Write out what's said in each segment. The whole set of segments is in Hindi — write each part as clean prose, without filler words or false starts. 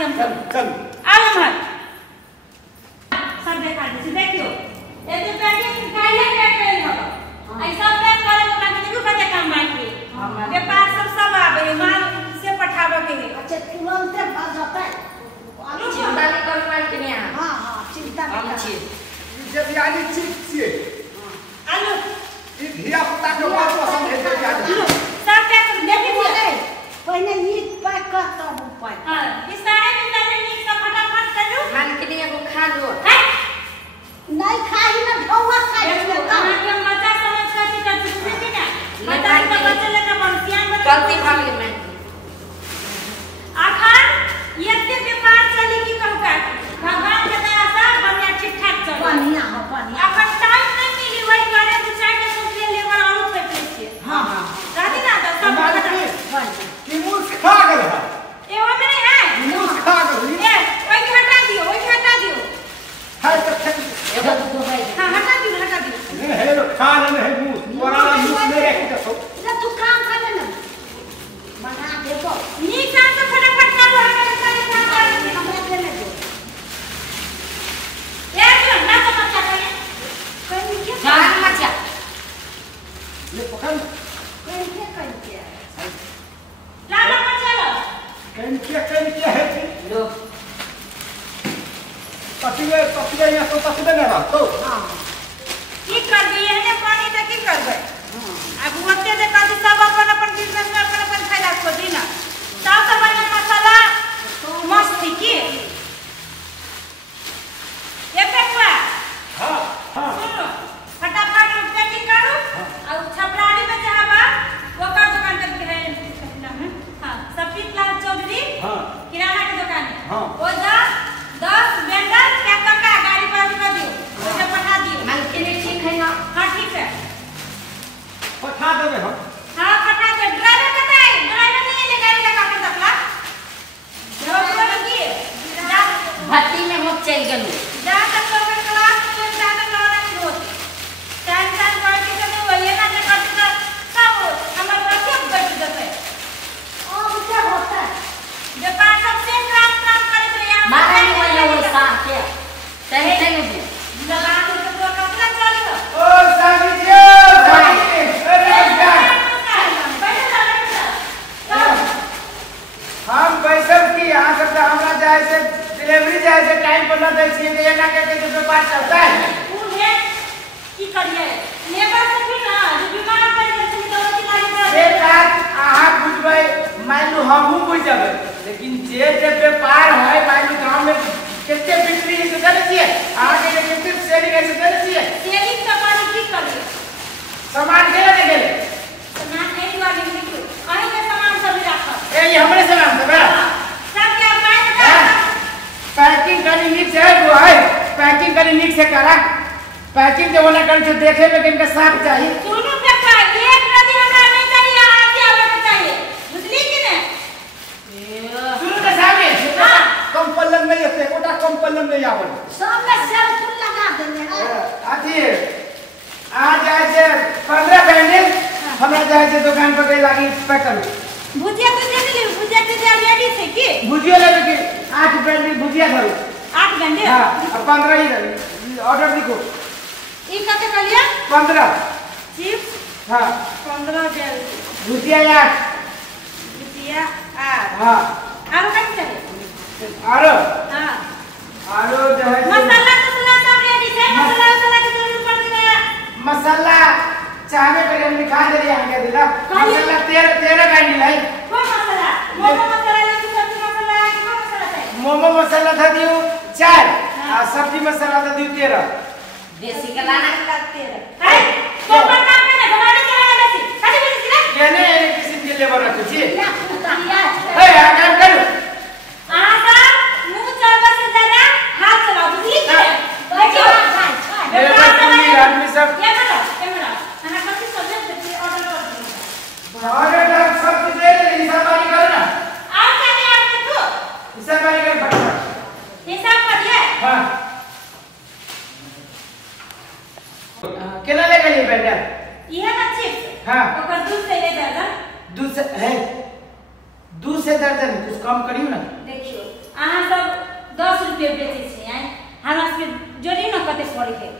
से हम चल आओ मत सब देखा दे देखियो ये तो पैकिंग काले पैक कर हो ऐसा पैक करे तो मैं देखो कते काम बाकी ये पास सब आवे माल से पठावे के अच्छा तुरंत आ जाता है चिंता नहीं कर पाई कि नहीं हां हां चिंता नहीं छी जब यानी ठीक छे आलू ई धिया पुता के बहुत पसंद है जब यानी सब पैक देखी बोले पहले ये पैक कर तब ऊपर हां बिस्तारे नीक से फटाफट कर दो मान के नहीं एगो खा लो नहीं खाई ना ढौआ खाई देखो कहां के मजा समझ कर के कर सकते ना बता के बच्चे लेकर बंसियान बता गलती भाग ले मैं आखिर ये व्यापार चली की कहूका भगवान के दया से बढ़िया ठीक ठाक चल बढ़िया हो बढ़िया अपन टाइम नहीं मिली वही करे दो चार के सोच ले लेबर और फेंक ले हां हां दादी ना तो सब कि मुस खा गल है ए वो में नहीं है मुस खा गल ए वही हटा दियो है तो एगो तो भाई हां हटा दियो नहीं है लो खा नहीं है मुस तोरा मुस नहीं रख दे सो ना तू काम कर ना बना दे तो नी काम तो फटाफट कर लो हमारे सारे काम कर हमरा दे ले दे ए जो ना तो मत कर कहीं के जान मत जा ये पकड़ कहीं के ला ला मत चलो कहीं क्या है लो पतिवे यहाँ तो पतिवे ना रह तो हां की कर दिए है पानी तो की करबे अब होते दे कर सब अपन बिजनेस में अपन फायदा खोजी ना सब तो बढ़िया मसाला मस्त थी की ये पेकवा हां हां सुनो फटाफट पैकिंग करो और छपराड़ी में जहां बा वो का दुकान पे है हां सफीद लाल चौधरी हां किराना की दुकान है हाँ। वो जा 10 वेंडर पैक करके गाड़ी पर कर दियो उसे पठा दियो मान के नहीं ठीक है ना हां ठीक है पठा देबे हम हां पठा दे ड्राइवर बताए ड्राइवर नहीं ले गाड़ी लगा के तकला ड्राइवर की जा भट्टी में मुझ चल गलो जा तक लोग क्लास में जा तक लौटा के रोज टाइम पढ़ के चले वो ये ना कर सब हमारे बच्चे बैठ जाते अब क्या होता है जे पास सब से काम करे तो यहां मारे वाला वो साथ के सही नहीं भी लगा के तो कपड़ा चलियो ओ सागी जी अरे हम बैसल की यहाँ सब तो हमरा जाए से डिलीवरी जाए से टाइम पर न दे छिए तो ये ना के जो व्यापार चलता है उन्हें की करिए लेबर से भी ना जो बीमार पड़ गए थे तो की लाइन से बात आहा बुझबै मान लो हमहु बुझ जाबे लेकिन जे व्यापार है मान लो गांव में कितने बिक्री है से जाने छिए आगे के कितने सेलिंग है से जाने छिए सेलिंग का पानी की करिए सामान केना दे गेले सामान नहीं वाली निकलो कहीं के सामान सब रखो ए ये हमरे सामान सब है सब क्या पानी का पैकिंग करनी नीक से है वो है पैकिंग करनी नीक से करा पैकिंग जो वाला कर जो देखे में इनका साफ चाहिए सुनो काका एक नदी हमरा नहीं चाहिए आते आवे के चाहिए बुझली कि नहीं सुनो के सामने हां कम पल्लन में ये कोटा कम पल्लन में आवल सामने सेल्फ लगा देने अथी आ जाए से 15 बैंडल हमरा जाए से दुकान पर गई लागी पैक करू भुजिया तो दे दिली भुजिया तो रेडी है की भुजिया लेवे की 8 बैंडल भुजिया धरो 8 घंटे हां अब 15 ही ऑर्डर लिखो ई कते कलिया 15 चिप्स हां 15 दे भुजिया 8 भुजिया 8 हां और क्या चाहिए आरो हां आरो जो है मसाला सब रेडी है मसाला की जरूरत पड़ती है मसाला चाहे पे हम लिखा दे रहे हैं दिला मसाला 13 बैंडल है कौन मसाला मोमो मसाला ले सब्जी मसाला है कौन मसाला है मोमो मसाला था दियो 4 और सब्जी मसाला था दियो 13 देसी का लाना लगते हैं है तो पर काम में घमाने चला देसी कभी भी ना ये नहीं किसी के लेबर रखो जी क्या होता है ए काम करो आसा मुंह चलवा से ज्यादा हाथ चलाओ बुझली कि देखो लेबर पूरी आदमी सब ये बता खाना कभी सब्जी देती ऑर्डर कर दो अरे ना सब दे दे हिसाब बारी करो ना आप क्या नहीं आप तो हिसाब बारी कर फटाफट हिसाब करिए हां केना ले गई बेटा ये ना चिप्स हां ओकर दूध से ले दर्जन दूध से दर्जन कुछ कम करियो ना देखियो अहाँ सब 10 रुपये बेचे छी आइ हमरा से जोड़ी न कते पड़ी है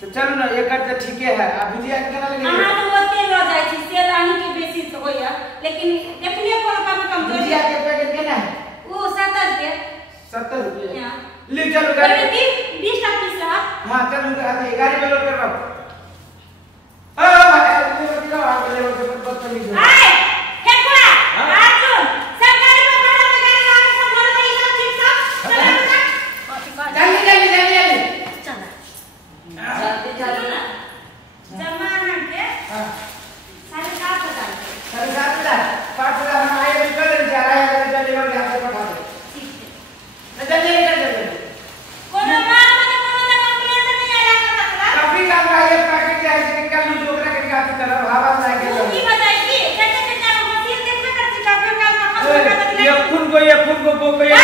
तो चलो ना एक करते ठीके है आ भुजिया केना लगे अहाँ तो ओते ल जाय छी से रानी के बेसी से होया लेकिन देखलिए कोनो कम जोड़ी भुजिया के पैकेट केना है वो 70 के 70 रुपए हां ले चलो गाड़ी 20 का पीस रहा हां चलो गाड़ी में लोड कर रहा ओ भाई ये बताओ आप ले बदतमीज आए फेकुआ अर्जुन सब गाड़ी में भाड़ा में गाड़ी आए सब घर में सब ठीक सब चलो जल्दी चला जल्दी जल्दी जमा हम के हां 7,500 5,000 हम आए भी कर जा रहा है डिलीवर के हाथ से पठा दे ठीक है जल्दी कर दे कोनो बात में कोनो ना कंप्लेंट नहीं आया करता कभी काम का ये पैकेट क्या है कि कल डोकरा के काफी तरह हवा लाग तू गया की बताई की कैसे कैसे मशीन देखने कर छी काफी काम का ये खून को वो ये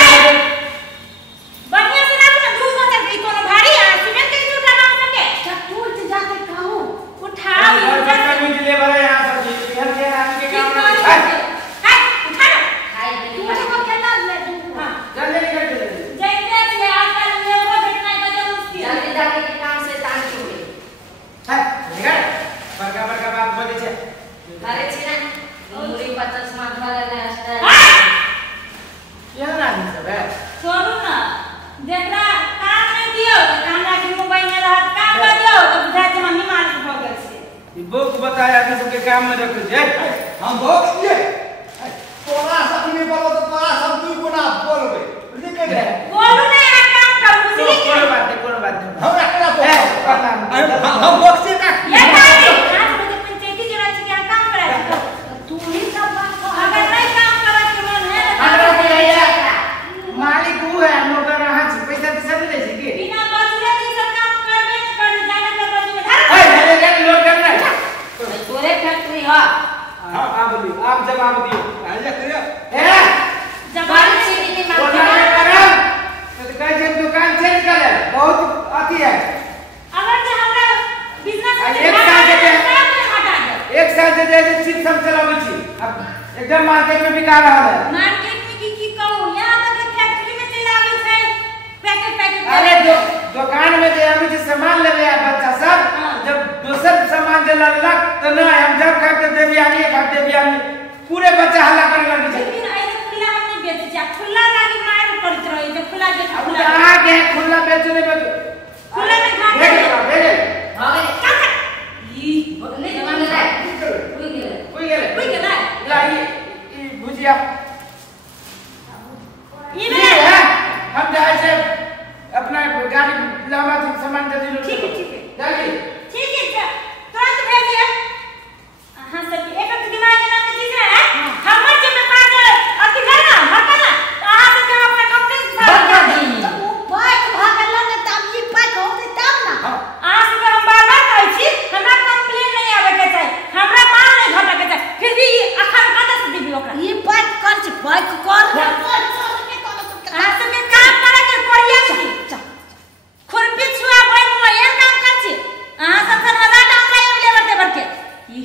बढ़िया से रख ना दूध मत गई कोनो भारी है सीमेंट के उठा ना सके चटूर जाके कहूं उठाओ और का भी डिलीवर है यहां सब घर के आदमी के काम में है उठा ना खाई तू दे को केना ले दूं हां जल्दी कर दे जैसे छे आजकल लेबो भेटना बड़े मुश्किल जल्दी जल्दी के काम से तान छुटे है निकल बड़का बात बोले छे करे छी ना मुरी 50 मा धरे ले अस्ते ये ना सब है छोड़ू ना जेकरा काम नहीं दियो तो हमरा के मोबाइल में रहत काम कर दियो तो बुझा जे हम मालिक हो गेल छे ये बुक बताया कि सबके काम में रख दे हम बॉक्स दिए तोरा सब नहीं बोलो तो तोरा सब तू गुना बोलबे निकल गए बोलू ना यहाँ काम कर बुझली कि कोनो बात नहीं हम रखना पता हम बॉक्स से का ये काहे आज मुझे पंचायती जरा छी कि काम करा छी तू ही सब बात कह अगर नहीं काम करत के मन है हमरा तो के ये मालिक वो है नौकर हां पैसा पैसा दे छी के बिना बजले ई सब काम करबे नहीं कर जाने के बजले में है धर मेरे लोड करना है तोरे फैक्ट्री है हां आप बोलिए आप जवाब दियो आजा करियो है जवान बारिश से की वो मांग ना करम तो कह जे दुकान चेंज कर ले बहुत अथी है अगर जे हमरा बिजनेस आ, एक साल के जे- हटा दे एक साल से जैसे चिप सब चलाबै छी अब एकदम मार्केट में बिका रहा है मार्केट में की कहूं यहां तक के फैक्ट्री में चला आवे छै पैकेट अरे दुकान में जे आबै छी सामान लेबे आ बच्चा सब हाँ। जब दूसर सामान जे ललक तो ना हम जब खाते देवियानी पूरे बच्चा हल्ला करे लगे छै लेकिन ऐसे खुला हम नहीं बेचे छी खुला लागी मार पड़त रहे जे खुला बेच अब खुला कहां के खुला बेचने में खुला में खा भेज के हो गए काका ई नहीं जमा ले कोई गेले कोई गेले कोई गेला ला ई भुजिया ई ये में है हम जाए से अपना गाड़ी लावा सामान जल्दी लो ठीक है जल्दी ठीक है तुरंत भेजिए हां सर एक दिमाग में ना चीज है हमर जे में पास अथी करना हटना अहां से हम अपना कंपनी बंद कर दी तू बाइक भागल ने तब ई पाइक होते तब ना हां आज से हम बार-बार कहै छी हमरा कंप्लेन नहीं आवे के चाही हमरा माल नहीं घटा के चाही फिर भी अखन कत से दिबी ओकरा ई बाइक कर छी बाइक कर आज से मैं काम करे के पड़िया छी खुरपी छुआ बन में ये काम कर छी अहां सब से मजा हमरा लेबर देबर के ई